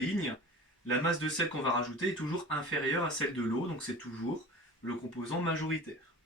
ligne, la masse de sel qu'on va rajouter est toujours inférieure à celle de l'eau, donc c'est toujours le composant majoritaire.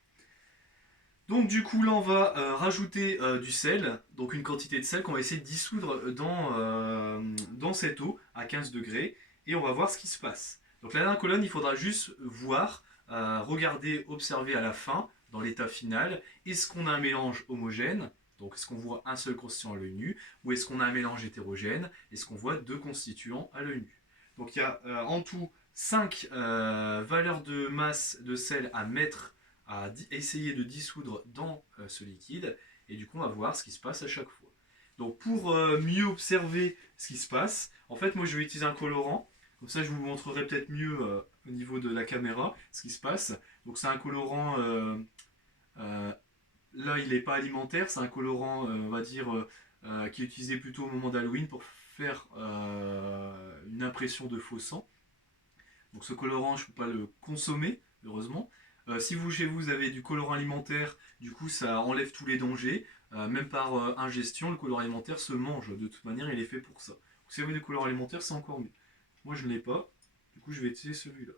Donc du coup là on va rajouter du sel, donc une quantité de sel qu'on va essayer de dissoudre dans cette eau à 15 degrés et on va voir ce qui se passe. Donc la dernière colonne il faudra juste voir, regarder, observer à la fin dans l'état final, est-ce qu'on a un mélange homogène, donc est-ce qu'on voit un seul constituant à l'œil nu, ou est-ce qu'on a un mélange hétérogène, est-ce qu'on voit deux constituants à l'œil nu. Donc il y a en tout 5 valeurs de masse de sel à mettre à essayer de dissoudre dans ce liquide et du coup on va voir ce qui se passe à chaque fois. Donc pour mieux observer ce qui se passe, en fait moi je vais utiliser un colorant, comme ça je vous montrerai peut-être mieux au niveau de la caméra ce qui se passe. Donc c'est un colorant, euh, là il n'est pas alimentaire, c'est un colorant on va dire qui est utilisé plutôt au moment d'Halloween pour faire une impression de faux sang. Donc ce colorant, je ne peux pas le consommer, heureusement. Si vous chez vous avez du colorant alimentaire, du coup ça enlève tous les dangers. Même par ingestion, le colorant alimentaire se mange. De toute manière, il est fait pour ça. Donc, si vous avez du colorant alimentaire, c'est encore mieux. Moi, je ne l'ai pas. Du coup, je vais utiliser celui-là.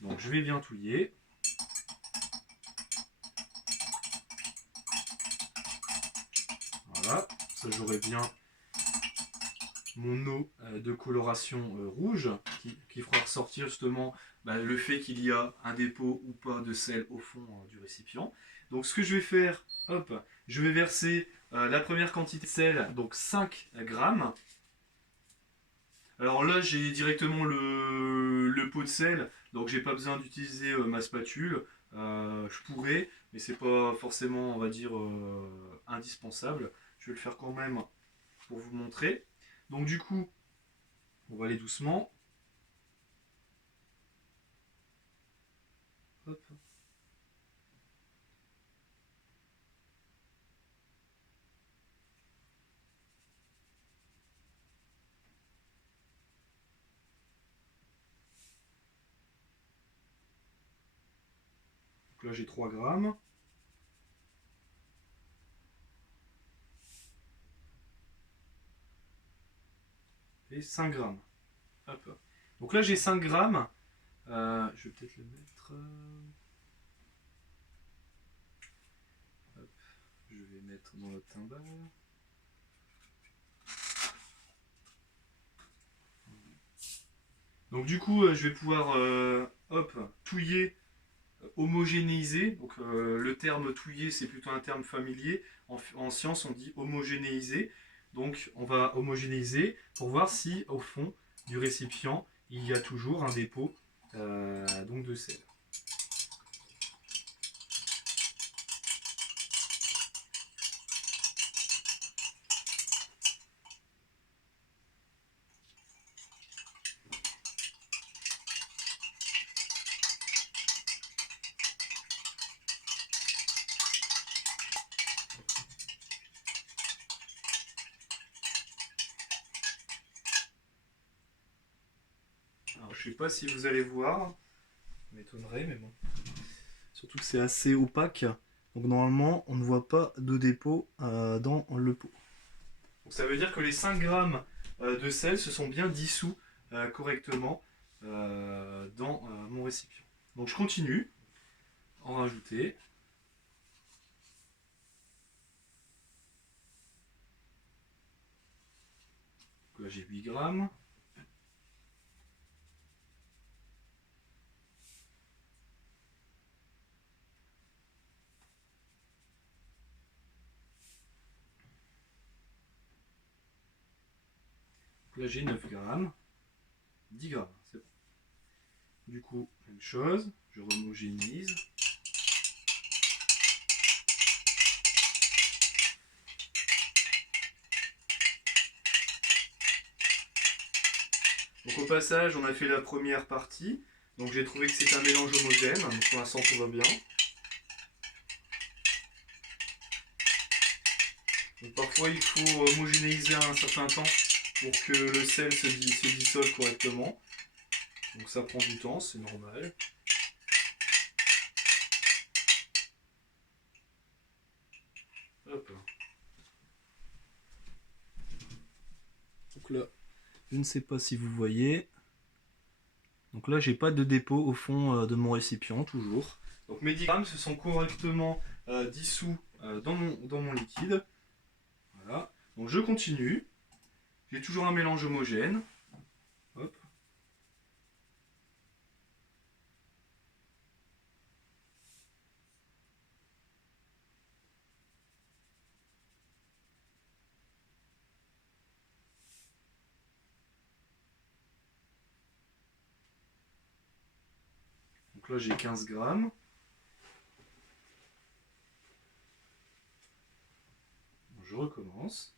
Donc, je vais bien touiller. Voilà. Ça, j'aurai bien mon eau de coloration rouge qui fera ressortir justement le fait qu'il y a un dépôt ou pas de sel au fond du récipient. Donc ce que je vais faire, hop, je vais verser la première quantité de sel, donc 5 grammes. Alors là j'ai directement le pot de sel, donc j'ai pas besoin d'utiliser ma spatule. Je pourrais, mais c'est pas forcément, on va dire, indispensable. Je vais le faire quand même pour vous montrer. Donc du coup, on va aller doucement. Hop. Donc là j'ai 3 grammes. Et 5 grammes. Hop. Donc là j'ai 5 grammes. Je vais peut-être le mettre. Hop. Je vais mettre dans le timbal. Donc du coup je vais pouvoir hop, touiller, homogénéiser. Donc le terme touiller c'est plutôt un terme familier. En science on dit homogénéiser. Donc on va homogénéiser pour voir si au fond du récipient il y a toujours un dépôt donc de sel. Alors je sais pas si vous allez voir, ça m'étonnerait mais bon. Surtout que c'est assez opaque. Donc normalement, on ne voit pas de dépôt dans le pot. Donc ça veut dire que les 5 grammes de sel se sont bien dissous correctement dans mon récipient. Donc je continue, en rajouter. Donc là j'ai 8 grammes. Donc là j'ai 9 grammes. 10 grammes, c'est bon. Du coup, même chose, je homogénise. Donc au passage, on a fait la première partie. Donc j'ai trouvé que c'est un mélange homogène. Donc pour l'instant tout va bien. Donc parfois il faut homogénéiser un certain temps pour que le sel se dissolve correctement. Donc ça prend du temps, c'est normal. Hop. Donc là, je ne sais pas si vous voyez. Donc là, j'ai pas de dépôt au fond de mon récipient, toujours. Donc mes 10 grammes se sont correctement dissous dans mon liquide. Voilà. Donc je continue. J'ai toujours un mélange homogène. Hop. Donc là, j'ai 15 grammes. Je recommence.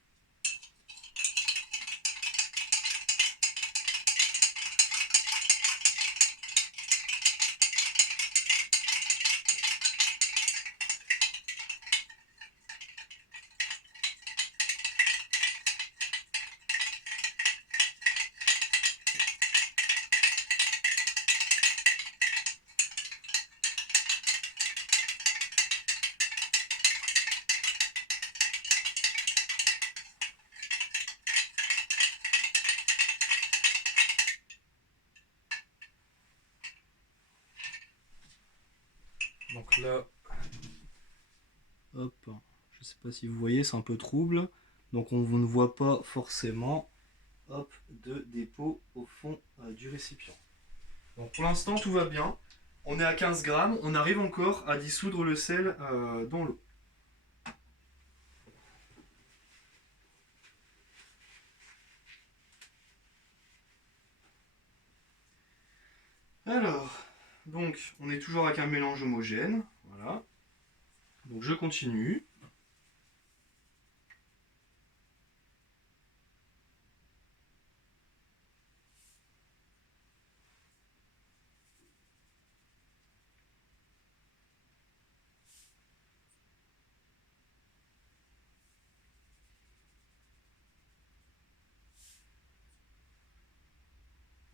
Donc là, hop, je sais pas si vous voyez, c'est un peu trouble. Donc on ne voit pas forcément, hop, de dépôt au fond du récipient. Donc pour l'instant tout va bien. On est à 15 grammes, on arrive encore à dissoudre le sel dans l'eau. Alors, donc on est toujours avec un mélange homogène, voilà. Donc je continue.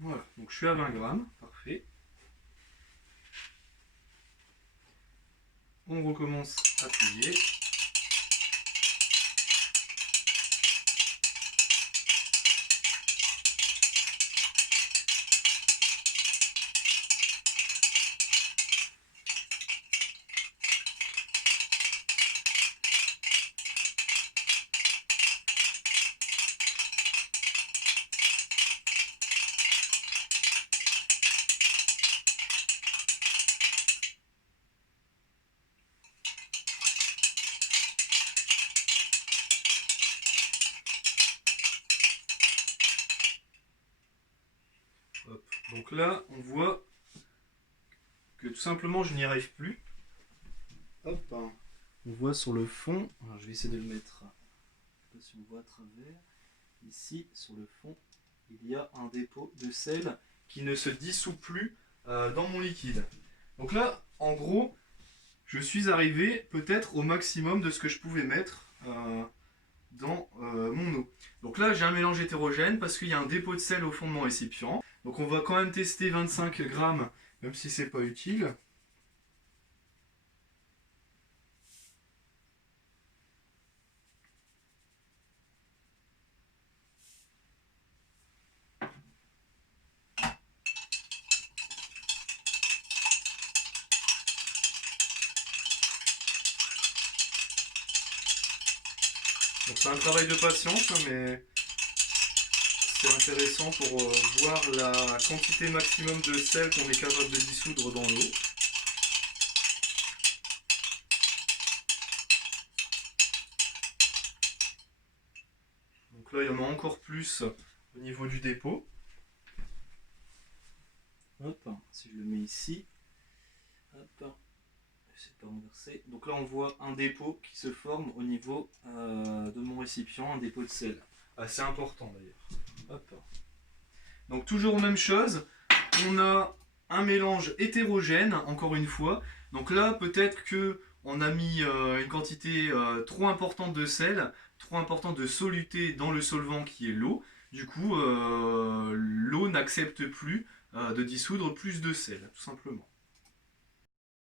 Voilà, donc je suis à 20 grammes, parfait. On recommence à plier. Hop. Donc là, on voit que tout simplement je n'y arrive plus. Hop. On voit sur le fond, alors je vais essayer de le mettre, je ne sais pas si on voit à travers, ici sur le fond, il y a un dépôt de sel qui ne se dissout plus dans mon liquide. Donc là, en gros, je suis arrivé peut-être au maximum de ce que je pouvais mettre dans mon eau. Donc là, j'ai un mélange hétérogène parce qu'il y a un dépôt de sel au fond de mon récipient. Donc on va quand même tester 25 grammes, même si c'est pas utile. Donc c'est un travail de patience, mais c'est intéressant pour voir la quantité maximum de sel qu'on est capable de dissoudre dans l'eau. Donc là, il y en a encore plus au niveau du dépôt. Hop, si je le mets ici, hop, c'est pas renversé. Donc là, on voit un dépôt qui se forme au niveau de mon récipient, un dépôt de sel. Assez important d'ailleurs. Hop. Donc toujours même chose, on a un mélange hétérogène, encore une fois. Donc là, peut-être que on a mis une quantité trop importante de sel, trop importante de soluté dans le solvant qui est l'eau. Du coup, l'eau n'accepte plus de dissoudre plus de sel, tout simplement.